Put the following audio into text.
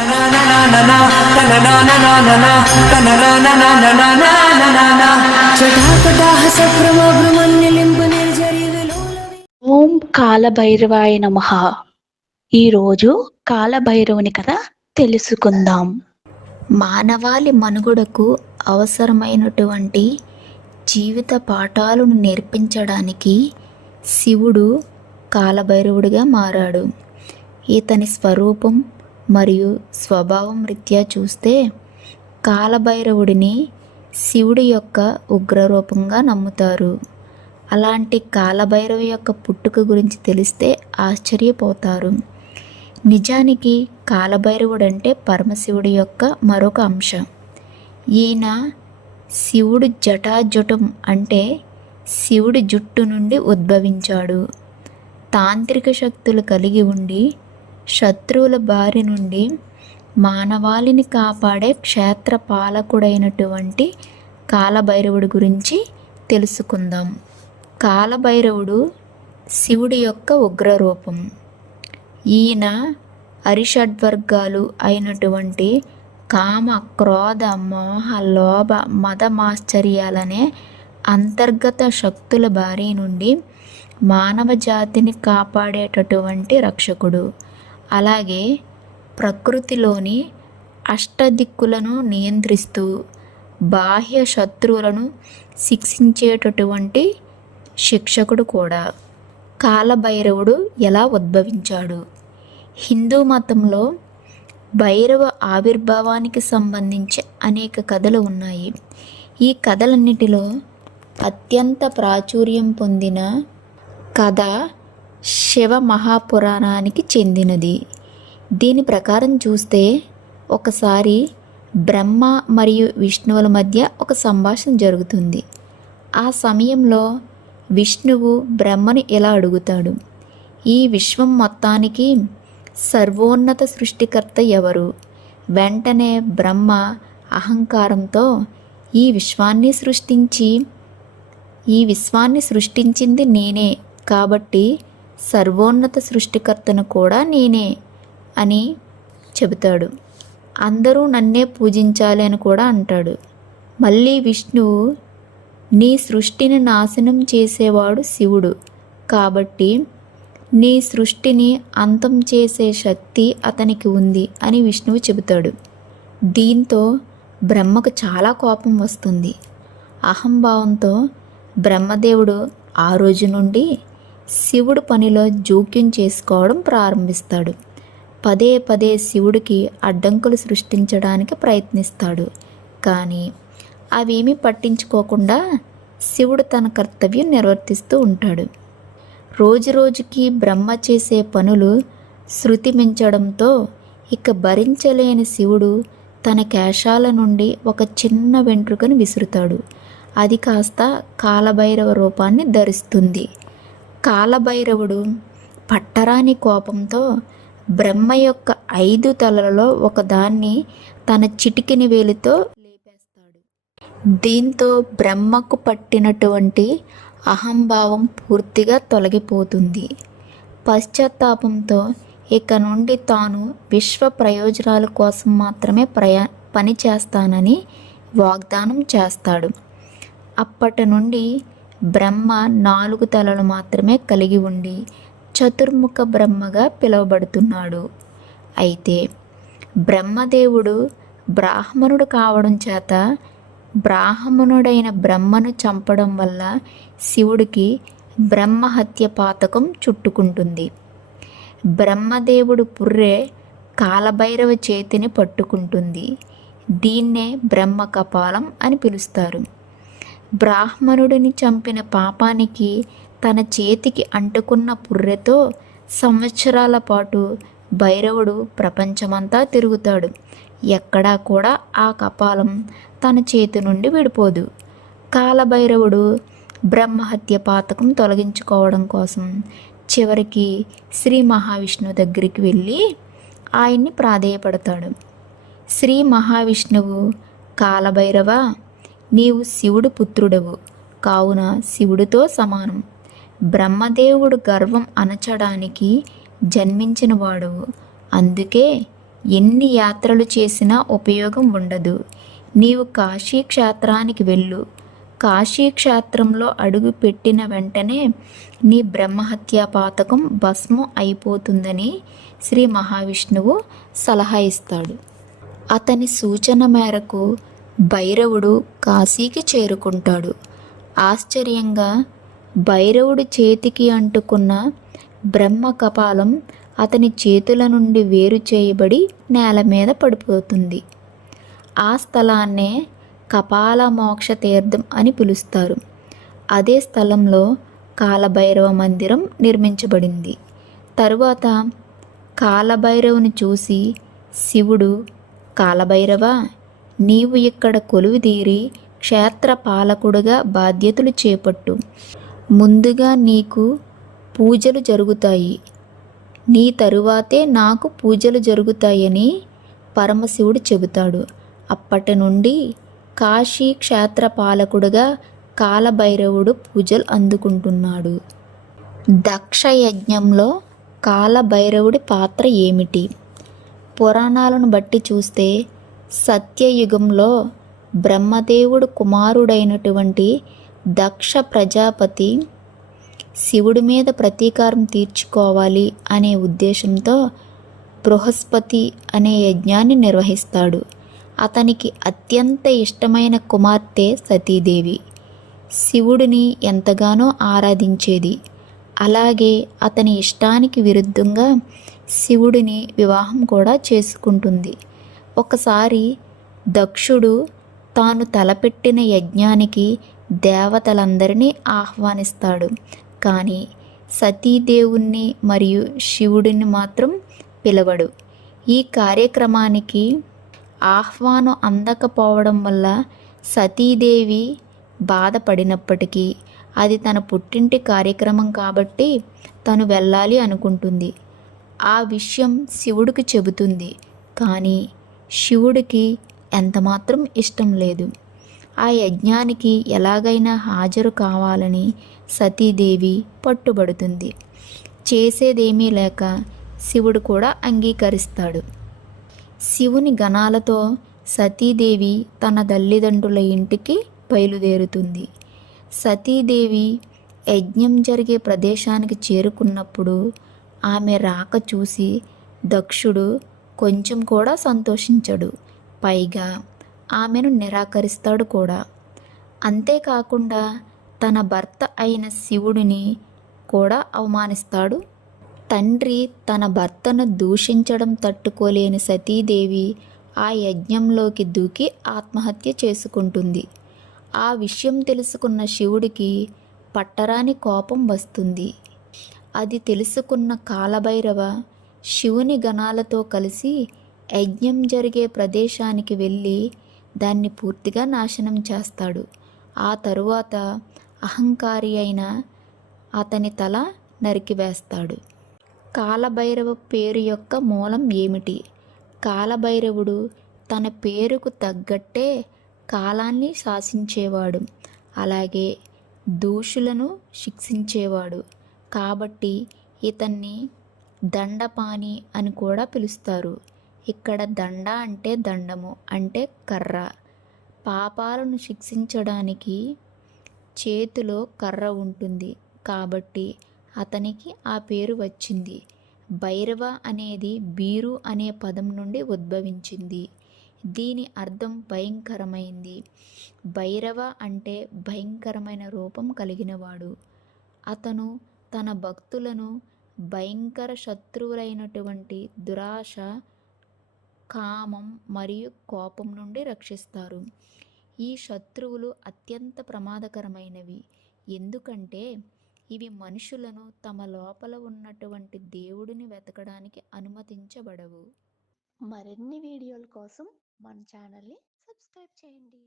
ఓం కాలభైరవాయ నమః. ఈరోజు కాలభైరవుని కథ తెలుసుకుందాం. మానవాళి మనుగడకు అవసరమైనటువంటి జీవిత పాఠాలను నేర్పించడానికి శివుడు కాలభైరవుడిగా మారాడు. ఇతని స్వరూపం మరియు స్వభావం రీత్యా చూస్తే కాలభైరవుడిని శివుడి యొక్క ఉగ్రరూపంగా నమ్ముతారు. అలాంటి కాలభైరవు యొక్క పుట్టుక గురించి తెలిస్తే ఆశ్చర్యపోతారు. నిజానికి కాలభైరవుడు అంటే పరమశివుడి యొక్క మరొక అంశం. ఈయన శివుడు జటాజుటం అంటే శివుడి జుట్టు నుండి ఉద్భవించాడు. తాంత్రిక శక్తులు కలిగి ఉండి శత్రువుల బారి నుండి మానవాళిని కాపాడే క్షేత్ర పాలకుడైనటువంటి కాలభైరవుడి గురించి తెలుసుకుందాం. కాలభైరవుడు శివుడి యొక్క ఉగ్రరూపం. ఈయన అరిషడ్వర్గాలు అయినటువంటి కామ, క్రోధ, మోహ, లోభ, మదమాశ్చర్యాలనే అంతర్గత శక్తుల బారి నుండి మానవ జాతిని కాపాడేటటువంటి రక్షకుడు. అలాగే ప్రకృతిలోని అష్టదిక్కులను నియంత్రిస్తూ బాహ్య శత్రువులను శిక్షించేటటువంటి శిక్షకుడు కూడా. కాలభైరవుడు ఎలా ఉద్భవించాడు? హిందూ మతంలో భైరవ ఆవిర్భావానికి సంబంధించి అనేక కథలు ఉన్నాయి. ఈ కథలన్నిటిలో అత్యంత ప్రాచుర్యం పొందిన కథ శివ మహాపురాణానికి చెందినది. దీని ప్రకారం చూస్తే ఒకసారి బ్రహ్మ మరియు విష్ణువుల మధ్య ఒక సంభాషణ జరుగుతుంది. ఆ సమయంలో విష్ణువు బ్రహ్మను ఇలా అడుగుతాడు, ఈ విశ్వం మొత్తానికి సర్వోన్నత సృష్టికర్త ఎవరు? వెంటనే బ్రహ్మ అహంకారంతో ఈ విశ్వాన్ని సృష్టించింది నేనే, కాబట్టి సర్వోన్నత సృష్టికర్తను కూడా నేనే అని చెబుతాడు. అందరూ నన్నే పూజించాలి అని కూడా అంటాడు. మళ్ళీ విష్ణువు నీ సృష్టిని నాశనం చేసేవాడు శివుడు, కాబట్టి నీ సృష్టిని అంతం చేసే శక్తి అతనికి ఉంది అని విష్ణువు చెబుతాడు. దీంతో బ్రహ్మకు చాలా కోపం వస్తుంది. అహంభావంతో బ్రహ్మదేవుడు ఆ రోజు నుండి శివుడు పనిలో జోక్యం చేసుకోవడం ప్రారంభిస్తాడు. పదే పదే శివుడికి అడ్డంకులు సృష్టించడానికి ప్రయత్నిస్తాడు. కానీ అవేమీ పట్టించుకోకుండా శివుడు తన కర్తవ్యం నిర్వర్తిస్తూ ఉంటాడు. రోజు రోజుకి బ్రహ్మ చేసే పనులు శృతి మించడంతో ఇక భరించలేని శివుడు తన కేశాల నుండి ఒక చిన్న వెంట్రుకను విసురుతాడు. అది కాస్త కాలభైరవ రూపాన్ని ధరిస్తుంది. కాలభైరవుడు పట్టరాని కోపంతో బ్రహ్మ యొక్క 5 తలలలో ఒకదాన్ని తన చిటికిన వేలితో లేపేస్తాడు. దీంతో బ్రహ్మకు పట్టినటువంటి అహంభావం పూర్తిగా తొలగిపోతుంది. పశ్చాత్తాపంతో ఇక నుండి తాను విశ్వ ప్రయోజనాల కోసం మాత్రమే పని చేస్తానని వాగ్దానం చేస్తాడు. అప్పటి నుండి బ్రహ్మ 4 తలలు మాత్రమే కలిగి ఉండి చతుర్ముఖ బ్రహ్మగా పిలువబడుతున్నాడు. అయితే బ్రహ్మదేవుడు బ్రాహ్మణుడు కావడం చేత బ్రాహ్మణుడైన బ్రహ్మను చంపడం వల్ల శివుడికి బ్రహ్మహత్య పాతకం చుట్టుకుంటుంది. బ్రహ్మదేవుడు పుర్రె కాలభైరవ చేతిని పట్టుకుంటుంది. దీన్నే బ్రహ్మ కపాలం అని పిలుస్తారు. బ్రాహ్మణుడిని చంపిన పాపానికి తన చేతికి అంటుకున్న పుర్రెతో సంవత్సరాల పాటు భైరవుడు ప్రపంచమంతా తిరుగుతాడు. ఎక్కడా కూడా ఆ కపాలం తన చేతి నుండి విడిపోదు. కాలభైరవుడు బ్రహ్మహత్య పాతకం తొలగించుకోవడం కోసం చివరికి శ్రీ మహావిష్ణువు దగ్గరికి వెళ్ళి ఆయన్ని ప్రాధేయపడతాడు. శ్రీ మహావిష్ణువు, కాలభైరవ, నీవు శివుడు పుత్రుడవు, కావున శివుడితో సమానం. బ్రహ్మదేవుడు గర్వం అణచడానికి జన్మించిన వాడవు. అందుకే ఎన్ని యాత్రలు చేసినా ఉపయోగం ఉండదు. నీవు కాశీ క్షేత్రానికి వెళ్ళు. కాశీ క్షేత్రంలో అడుగు పెట్టిన వెంటనే నీ బ్రహ్మహత్యా పాతకం భస్మం అయిపోతుందని శ్రీ మహావిష్ణువు సలహా ఇస్తాడు. అతని సూచన మేరకు భైరవుడు కాశీకి చేరుకుంటాడు. ఆశ్చర్యంగా భైరవుడి చేతికి అంటుకున్న బ్రహ్మ కపాలం అతని చేతుల నుండి వేరు చేయబడి నేల మీద పడిపోతుంది. ఆ స్థలాన్నే కపాల మోక్ష తీర్థం అని పిలుస్తారు. అదే స్థలంలో కాలభైరవ మందిరం నిర్మించబడింది. తరువాత కాలభైరవుని చూసి శివుడు, కాలభైరవ, నీవు ఇక్కడ కొలువుదీరి క్షేత్ర పాలకుడుగా బాధ్యతలు చేపట్టు. ముందుగా నీకు పూజలు జరుగుతాయి, నీ తరువాతే నాకు పూజలు జరుగుతాయని పరమశివుడు చెబుతాడు. అప్పటి నుండి కాశీ క్షేత్ర పాలకుడుగా కాలభైరవుడు పూజలు అందుకుంటున్నాడు. దక్ష యజ్ఞంలో కాలభైరవుడి పాత్ర ఏమిటి? పురాణాలను బట్టి చూస్తే సత్యయుగంలో బ్రహ్మదేవుడు కుమారుడైనటువంటి దక్ష ప్రజాపతి శివుడి మీద ప్రతీకారం తీర్చుకోవాలి అనే ఉద్దేశంతో బృహస్పతి అనే యజ్ఞాన్ని నిర్వహిస్తాడు. అతనికి అత్యంత ఇష్టమైన కుమార్తె సతీదేవి శివుడిని ఎంతగానో ఆరాధించేది. అలాగే అతని ఇష్టానికి విరుద్ధంగా శివుడిని వివాహం కూడా చేసుకుంటుంది. ఒకసారి దక్షుడు తాను తలపెట్టిన యజ్ఞానికి దేవతలందరినీ ఆహ్వానిస్తాడు. కానీ సతీదేవుణ్ణి మరియు శివుడిని మాత్రం పిలవడు. ఈ కార్యక్రమానికి ఆహ్వానం అందకపోవడం వల్ల సతీదేవి బాధపడినప్పటికీ అది తన పుట్టింటి కార్యక్రమం కాబట్టి తను వెళ్ళాలి అనుకుంటుంది. ఆ విషయం శివుడికి చెబుతుంది. కానీ శివుడికి ఎంతమాత్రం ఇష్టం లేదు. ఆ యజ్ఞానికి ఎలాగైనా హాజరు కావాలని సతీదేవి పట్టుబడుతుంది. చేసేదేమీ లేక శివుడు కూడా అంగీకరిస్తాడు. శివుని గణాలతో సతీదేవి తన తల్లిదండ్రుల ఇంటికి బయలుదేరుతుంది. సతీదేవి యజ్ఞం జరిగే ప్రదేశానికి చేరుకున్నప్పుడు ఆమె రాక చూసి దక్షుడు కొంచెం కూడా సంతోషించడు. పైగా ఆమెను నిరాకరిస్తాడు కూడా. అంతేకాకుండా తన భర్త అయిన శివుడిని కూడా అవమానిస్తాడు. తండ్రి తన భర్తను దూషించడం తట్టుకోలేని సతీదేవి ఆ యజ్ఞంలోకి దూకి ఆత్మహత్య చేసుకుంటుంది. ఆ విషయం తెలుసుకున్న శివుడికి పట్టరాని కోపం వస్తుంది. అది తెలుసుకున్న కాలభైరవ శివుని గణాలతో కలిసి యజ్ఞం జరిగే ప్రదేశానికి వెళ్ళి దాన్ని పూర్తిగా నాశనం చేస్తాడు. ఆ తరువాత అహంకారి అయిన అతని తల నరికివేస్తాడు. కాలభైరవ పేరు యొక్క మూలం ఏమిటి? కాలభైరవుడు తన పేరుకు తగ్గట్టే కాలాన్ని శాసించేవాడు, అలాగే దోషులను శిక్షించేవాడు. కాబట్టి ఇతన్ని దండపాణి అని కూడా పిలుస్తారు. ఇక్కడ దండ అంటే దండము అంటే కర్ర. పాపాలను శిక్షించడానికి చేతిలో కర్ర ఉంటుంది కాబట్టి అతనికి ఆ పేరు వచ్చింది. భైరవ అనేది బీరు అనే పదం నుండి ఉద్భవించింది. దీని అర్థం భయంకరమైంది. భైరవ అంటే భయంకరమైన రూపం కలిగినవాడు. అతను తన భక్తులను భయంకర శత్రువులైనటువంటి దురాశ, కామం మరియు కోపం నుండి రక్షిస్తారు. ఈ శత్రువులు అత్యంత ప్రమాదకరమైనవి, ఎందుకంటే ఇవి మనుషులను తమ లోపల ఉన్నటువంటి దేవుడిని వెతకడానికి అనుమతించబడవు. మరిన్ని వీడియోల కోసం మన ఛానల్ని సబ్స్క్రైబ్ చేయండి.